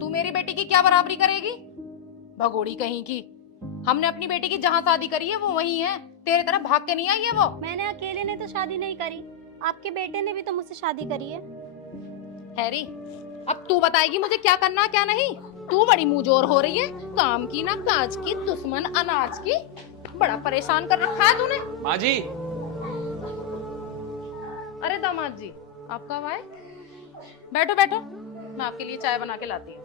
तू मेरी बेटी की क्या बराबरी करेगी? भगोड़ी कहीं की। हमने अपनी बेटी की जहाँ शादी करी है वो वही है, तेरे तरह भाग के नहीं आई है वो। मैंने अकेले ने तो शादी नहीं करी, आपके बेटे ने भी तो मुझसे शादी करी है। हैरी, अब तू बताएगी मुझे क्या करना क्या नहीं? तू बड़ी मुंहजोर हो रही है, काम की ना काज की, दुश्मन अनाज की। बड़ा परेशान कर रखा है तूने। माँ जी। अरे दामाद जी, आप कब आए? बैठो बैठो, मैं आपके लिए चाय बना के लाती हूँ।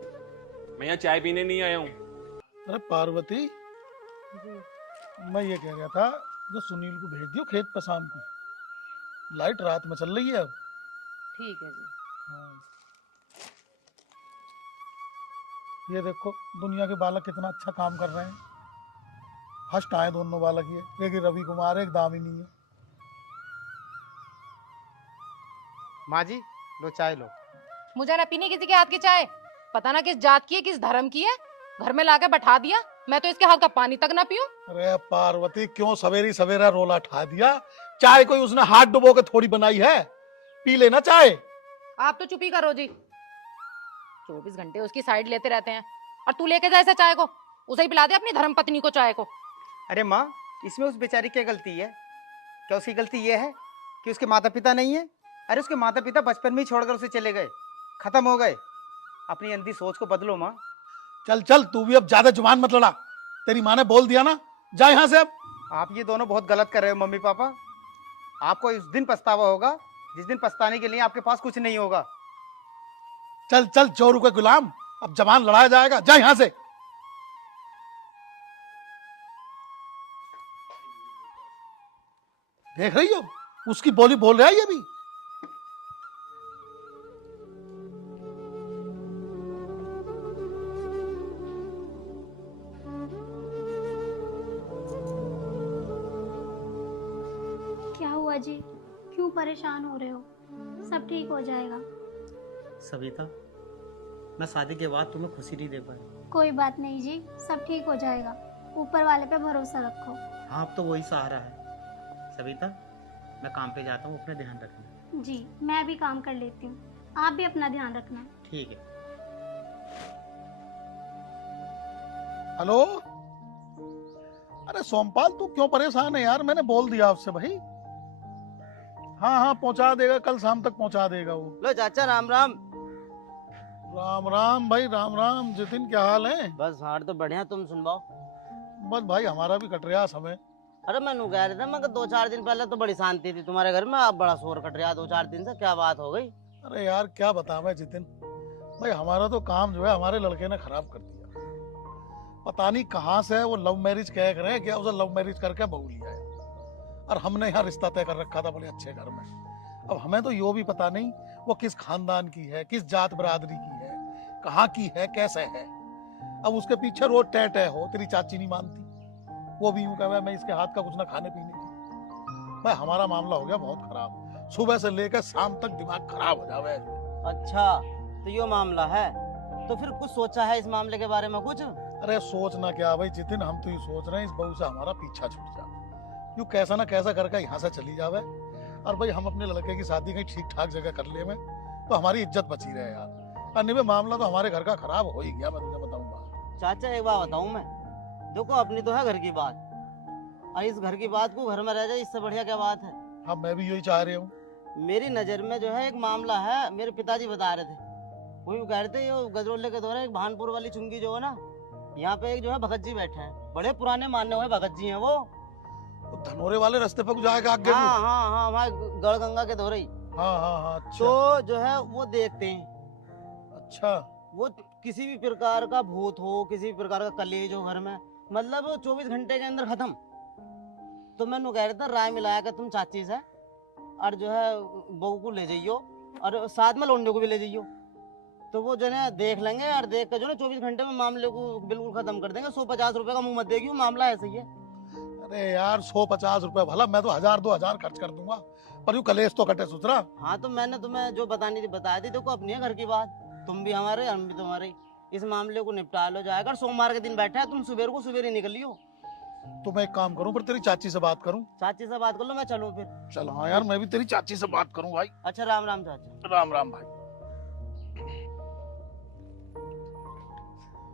मैं यहाँ चाय पीने नहीं आया हूँ। अरे पार्वती, मैं ये कह रहा था जो सुनील को भेज दियो खेत पे शाम को, लाइट रात में चल रही है अब। ठीक है जी। हाँ। ये देखो दुनिया के बालक कितना अच्छा काम कर रहे हैं। फर्स्ट आए दोनों बालक, ये एक रवि कुमार है, एक दामिनी है। माँ जी लो चाय लो। मुझे ना पीनी किसी के हाथ की चाय, पता ना किस जात की है किस धर्म की है। घर में लाके बैठा दिया, मैं तो इसके हाथ का पानी तक ना पीऊं। अरे पार्वती, क्यों सवेरी सवेरा रोला ठा दिया? चाय कोई उसने हाथ डुबो के थोड़ी बनाई है, पी लेना चाय। आप तो चुप ही करो जी, 24 घंटे उसकी साइड लेते रहते हैं। और तू लेके जा इसे चाय को, उसे ही पिला दे अपनी धर्म पत्नी को चाय को। अरे माँ, इसमें उस बेचारी की गलती है? क्या उसकी गलती ये है कि उसके माता पिता नहीं है? अरे उसके माता पिता बचपन में ही छोड़कर उसे चले गए, खत्म हो गए। अपनी अंधी सोच को बदलो माँ। चल चल, तू भी अब ज्यादा जुबान मत लड़ा, तेरी माँ ने बोल दिया ना, जा यहाँ से अब। आप ये दोनों बहुत गलत कर रहे हो मम्मी पापा। आपको उस दिन पछतावा होगा जिस दिन पछताने के लिए आपके पास कुछ नहीं होगा। चल चल चोरू के गुलाम, अब जबान लड़ाया जाएगा, जा यहाँ से। देख रही हो उसकी बोली बोल रहा है ये भी। क्या हुआ जी, क्यों परेशान हो रहे हो? सब ठीक हो जाएगा। सविता, मैं शादी के बाद तुम्हें खुशी नहीं दे पाया। कोई बात नहीं जी, सब ठीक हो जाएगा। ऊपर वाले पे भरोसा रखो। हाँ, अब तो वही सहारा है। सविता, मैं काम पे जाता हूँ, अपना ध्यान रखना। जी, मैं भी काम कर लेती हूँ, आप भी अपना ध्यान रखना। ठीक है। हेलो, अरे सोमपाल, तू क्यों परेशान है यार? मैंने बोल दिया आपसे भाई। हाँ हाँ, पहुंचा देगा, कल शाम तक पहुंचा देगा वो। लो चाचा, राम राम। राम राम भाई, राम राम। जितिन, क्या हाल है? बस हार तो बढ़िया, तुम सुनवाओ। बस भाई, हमारा भी कट रहा समय। अरे मैनू कह रहे थे, मगर 2-4 दिन पहले तो बड़ी शांति थी तुम्हारे घर में, अब बड़ा शोर कट रहा 2-4 दिन से। क्या बात हो गई? अरे यार क्या बताऊं मैं जितिन भाई, हमारा तो काम जो है हमारे लड़के ने खराब कर दिया। पता नहीं कहाँ से वो लव मैरिज कह रहे हैं, क्या उसे लव मैरिज करके बहू लिया है, और हमने यहाँ रिश्ता तय कर रखा था बड़े अच्छे घर में। अब हमें तो यो भी पता नहीं वो किस खानदान की है, किस जात बरादरी की है, कहाँ की है, कैसे है। अब उसके पीछे रोज टह टह हो, तेरी चाची नहीं मानती, वो भी यूं कहे मैं इसके हाथ का कुछ ना खाने पीने की। भाई हमारा मामला हो गया बहुत खराब, सुबह से लेकर शाम तक दिमाग खराब हो जावे। अच्छा, तो यो मामला है, तो फिर कुछ सोचा है इस मामले के बारे में कुछ? अरे सोचना क्या भाई जितिन, हम तो ये सोच रहे हैं इस बहू से हमारा पीछा छूट जाए, यूं कैसा ना कैसा करके यहाँ से चली जावे, और भाई हम अपने लड़के की शादी कहीं ठीक ठाक जगह कर ले में, तो हमारी इज्जत बची रहे यार। अन्य में मामला तो हमारे घर का खराब हो ही गया, मैं तुझे बताऊंगा। चाचा एक बात बताऊं मैं, देखो अपनी तो है घर की बात, और इस घर की बात को घर में रह जाए, इससे बढ़िया क्या बात है? हाँ, मैं भी यही चाह रही हूँ। मेरी नजर में जो है एक मामला है, मेरे पिताजी बता रहे थे, वो भी कह रहे थे, ये गजरोले के दौरान एक भानपुर वाली चुंगी जो है ना, यहाँ पे एक जो है भगत जी बैठे हैं, बड़े पुराने मानने हुए भगत जी हैं वो धनोरे वाले रास्ते पे जाएगा आगे। हाँ हाँ हाँ, वहाँ गढ़गंगा के दौरे ही। हाँ हाँ हाँ, अच्छा। तो जो है वो देखते हैं, अच्छा, वो किसी भी प्रकार का भूत हो, किसी भी प्रकार का कलेज हो घर में, मतलब 24 घंटे के अंदर खत्म। तो मैंने कह रहा था राय मिलाया कि तुम चाची से और जो है बहू को ले जाइयो, और साथ में लौंडे को भी ले जाइयो, तो वो जो है देख लेंगे, और देख कर जो है 24 घंटे में मामले को बिल्कुल खत्म कर देंगे। 150 रुपए का मुंह मत देगी, वो मामला ऐसा ही है। अरे यार 150 रुपए भला, मैं तो 1000-2000 खर्च कर दूंगा, पर यूं कलेश तो कटे सुथरा। हाँ, तो मैंने तुम्हें जो बतानी थी बता दी। देखो अपनी है घर की बात, तुम भी हमारे, हम भी तुम्हारे, इस मामले को निपटा लो जाएगा। और सोमवार के दिन बैठा है, तुम सुबह को सुबह ही निकलियो। तो मैं एक काम करूं, फिर तेरी चाची से बात करूं। चाची से बात कर लो, मैं चलूँ फिर? चल हाँ यार, मैं भी तेरी चाची से बात करूं भाई। अच्छा, राम राम चाचा। राम राम भाई।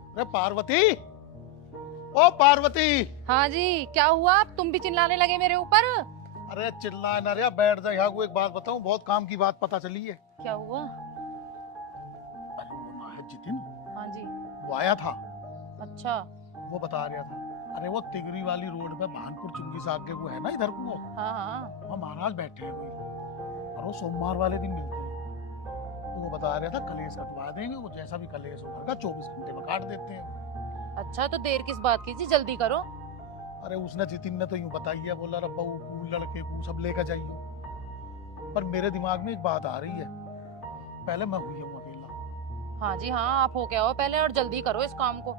अरे पार्वती, ओ पार्वती। हाँ जी, क्या हुआ? तुम भी चिल्लाने लगे मेरे ऊपर? अरे चिल्ला ना रे, बैठ जा यहाँ को। एक बात बताऊं, बहुत काम की बात पता चली है। क्या हुआ? अरे वो ना है जितिन, हाँ जी। वो आया था, अच्छा। वो बता रहा था। अरे वो तिगरी वाली रोड पे भानपुर चुंगी से आगे वो है ना, इधर को हाँ हाँ। वहाँ महाराज बैठे हैं कोई, और वो सोमवार वाले दिन मिलते हैं। तो वो बता रहा था कलेश कटवा देंगे, वो जैसा भी कलेश होगा 24 घंटे में काट देते हैं। अच्छा, तो देर किस बात की जी, जल्दी करो। अरे उसने, जितिन ने तो यूं बताई है, बोला रब्बा वो लड़के को सब लेकर जाइए। पर मेरे दिमाग में एक बात आ रही है, पहले मैं हुई हूँ अकेला। हाँ जी हाँ, आप हो क्या हो पहले, और जल्दी करो इस काम को।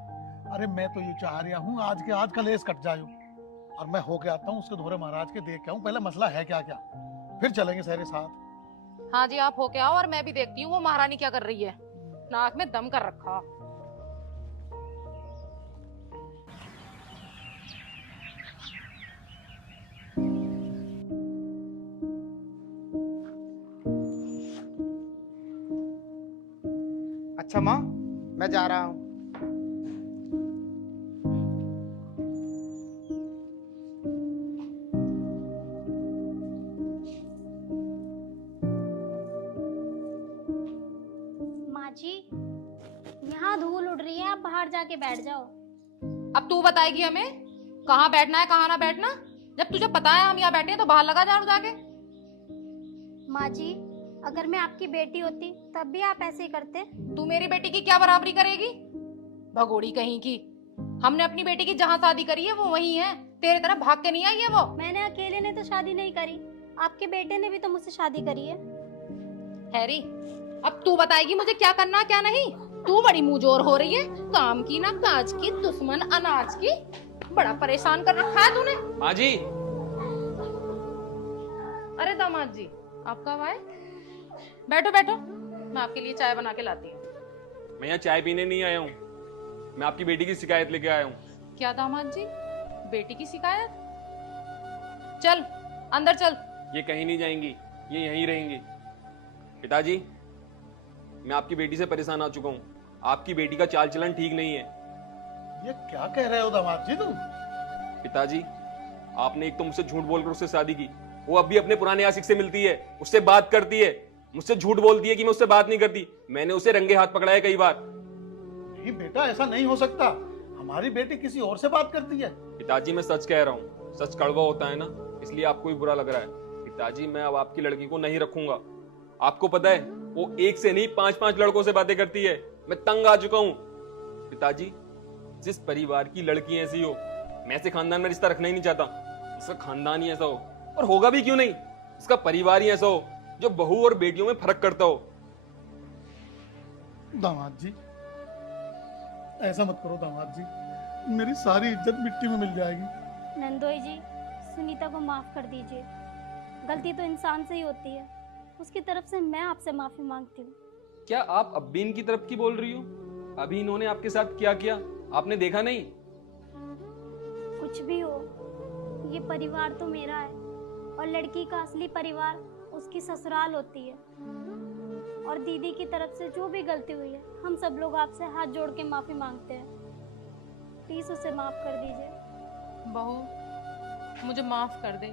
अरे मैं तो ये चाह रहा हूँ आज के आज कलेश कट जाए, और मैं होके आता हूँ उसके धोरे महाराज के, देख के आऊँ पहले मसला है क्या क्या, फिर चलेंगे सारे साथ। हाँ जी, आप हो क्या हो, और मैं भी देखती हूँ वो महारानी क्या कर रही है। नाक में दम कर रखा। अच्छा माँ, मैं जा रहा हूँ। माँ जी, यहाँ धूल उड़ रही है, आप बाहर जाके बैठ जाओ। अब तू बताएगी हमें कहाँ बैठना है कहाँ ना बैठना? जब तुझे पता है हम यहाँ बैठे हैं तो बाहर लगा झाड़ू जाके। माँ जी, अगर मैं आपकी बेटी होती तब भी आप ऐसे ही करते। तू मेरी बेटी की क्या बराबरी करेगी? भगोड़ी कहीं की। हमने अपनी बेटी की जहाँ शादी करी है वो वही है, तेरे तरह भाग के नहीं आई है वो। मैंने अकेले ने तो शादी नहीं करी, आपके बेटे ने भी तो मुझसे शादी करी है। हैरी, अब तू बताएगी मुझे क्या करना क्या नहीं? तू बड़ी मुंहजोर हो रही है, काम की ना काज की, दुश्मन अनाज की। बड़ा परेशान कर रखा है तूने। माँ जी। अरे दामाद जी, आप कब आए? बैठो बैठो, मैं आपके लिए चाय बना के लाती हूँ। मैं यहाँ चाय पीने नहीं आया हूँ, मैं आपकी बेटी की शिकायत लेके आया हूँ। क्या दामाद जी, बेटी की शिकायत? चल अंदर चल। ये कहीं नहीं जाएंगी, ये यहीं रहेंगी। पिताजी, मैं आपकी बेटी से परेशान आ चुका हूँ। आपकी बेटी का चाल चलन ठीक नहीं है। ये क्या कह रहे हो दामाद जी तुम? पिताजी, आपने एक तो मुझसे झूठ बोलकर उससे शादी की, वो अब भी अपने पुराने आशिक से मिलती है, उससे बात करती है, मुझसे झूठ बोलती है कि मैं उससे बात नहीं करती। मैंने उसे रंगे हाथ पकड़ा है कई बार। नहीं बेटा, ऐसा नहीं हो सकता, हमारी बेटी किसी और से बात करती है। पिताजी, मैं सच कह रहा हूँ, सच कड़वा होता है ना, इसलिए आपको भी बुरा लग रहा है। पिताजी, मैं अब आपकी लड़की को नहीं रखूंगा। आपको पता है वो एक से नहीं 5-5 लड़कों से बातें करती है। मैं तंग आ चुका हूँ। पिताजी, जिस परिवार की लड़की ऐसी हो, मैं ऐसे खानदान में रिश्ता रखना ही नहीं चाहता। इसका खानदान ही ऐसा हो, और होगा भी क्यों नहीं, इसका परिवार ही ऐसा हो जो बहू और बेटियों में फर्क करता हो। दामाद जी, ऐसा मत करो दामाद जी, मेरी सारी इज्जत मिट्टी में मिल जाएगी। नंदोई जी, सुनीता को माफ कर दीजिए। गलती तो इंसान से ही होती है, उसकी तरफ से मैं आपसे माफी मांगती हूँ। क्या आप अब भी इनकी तरफ की बोल रही हो? अभी इन्होंने आपके साथ क्या किया आपने देखा नहीं? कुछ भी हो, ये परिवार तो मेरा है, और लड़की का असली परिवार उसकी ससुराल होती है। और दीदी की तरफ से जो भी गलती हुई है, हम सब लोग आपसे हाथ जोड़ के माफी मांगते हैं। प्लीज उसे माफ कर दीजिए। बहू, मुझे माफ कर दे,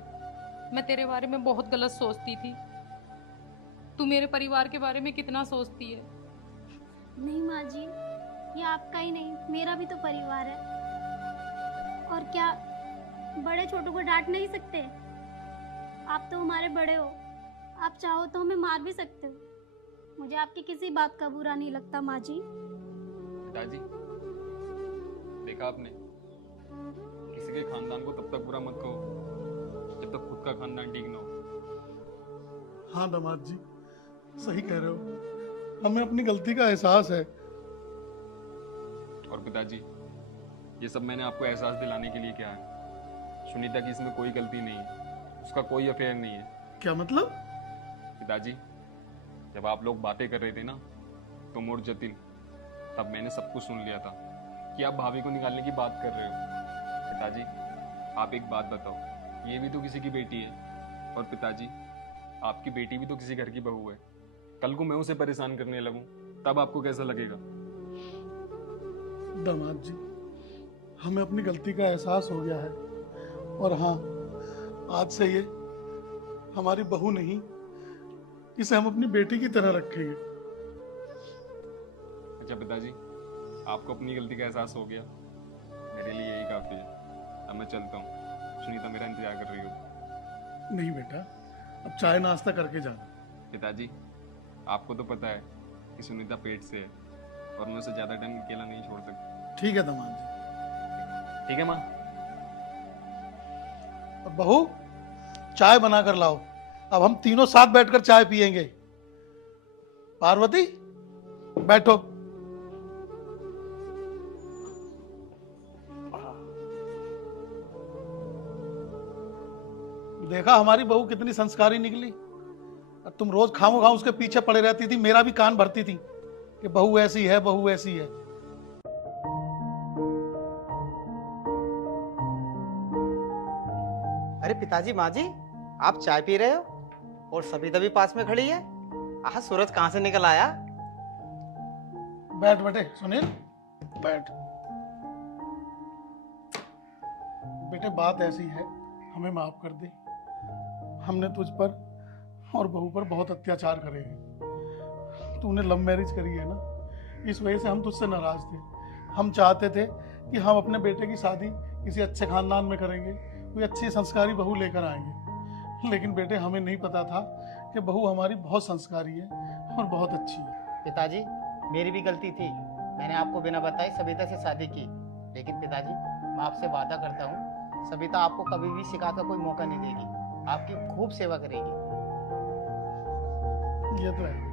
मैं तेरे बारे में बहुत गलत सोचती थी। तू मेरे परिवार के बारे में कितना सोचती है। नहीं माँ जी, ये आपका ही नहीं, मेरा भी तो परिवार है। और क्या बड़े छोटों को डांट नहीं सकते? आप तो हमारे बड़े हो, आप चाहो तो हमें मार भी सकते हो। मुझे आपकी किसी बात का बुरा नहीं लगता माँ जी। पिताजी, देखा आपने, किसी के खानदान को तब तक बुरा मत कहो जब तक खुद का खानदान ठीक ना हो। हाँ दामाद जी, सही कह रहे हो, हमें अपनी गलती का एहसास है। और पिताजी, ये सब मैंने आपको एहसास दिलाने के लिए किया है। सुनीता की इसमें कोई गलती नहीं है, उसका कोई अफेयर नहीं है। क्या मतलब? पिताजी, जब आप लोग बातें कर रहे थे ना, तुम और जतिन, तब मैंने सब कुछ सुन लिया था कि आप भाभी को निकालने की बात कर रहे हो। पिताजी, आप एक बात बताओ, ये भी तो किसी की बेटी है, और पिताजी, आपकी बेटी भी तो किसी घर की बहू है। कल को मैं उसे परेशान करने लगूं, तब आपको कैसा लगेगा? दामाद जी, हमें अपनी गलती का एहसास हो गया है और हाँ, आज से ये हमारी बहू नहीं, इसे हम अपनी बेटी की तरह रखेंगे। अच्छा पिताजी, आपको अपनी गलती का एहसास हो गया, मेरे लिए यही काफी है। अब मैं चलता हूँ, सुनीता मेरा इंतजार कर रही हो। नहीं बेटा, अब चाय नाश्ता करके जाना। पिताजी, आपको तो पता है कि सुनीता पेट से है और मैं उसे ज्यादा टाइम अकेला नहीं छोड़ सकता। ठीक है दामाद जी। ठीक है माँ। और बहू, चाय बना कर लाओ, अब हम तीनों साथ बैठकर चाय पियेंगे। पार्वती, बैठो। देखा हमारी बहू कितनी संस्कारी निकली। और तुम रोज खामोखा उसके पीछे पड़े रहती थी, मेरा भी कान भरती थी कि बहू ऐसी है, बहू ऐसी है। अरे पिताजी, माँ जी, आप चाय पी रहे हो और सविता भी पास में खड़ी है। आह, सूरज कहाँ से निकल आया। बैठ बेटे सुनील, बैठ। बेटे बात ऐसी है, हमें माफ कर दे। हमने तुझ पर और बहू पर बहुत अत्याचार करे हैं। तूने लव मैरिज करी है ना, इस वजह से हम तुझसे नाराज थे। हम चाहते थे कि हम अपने बेटे की शादी किसी अच्छे खानदान में करेंगे, कोई अच्छी संस्कारी बहू लेकर आएंगे। लेकिन बेटे हमें नहीं पता था कि बहू हमारी बहुत संस्कारी है और बहुत अच्छी है। पिताजी, मेरी भी गलती थी, मैंने आपको बिना बताए सविता से शादी की। लेकिन पिताजी, मैं आपसे वादा करता हूँ, सविता आपको कभी भी शिकायत का कोई मौका नहीं देगी, आपकी खूब सेवा करेगी। ये तो है।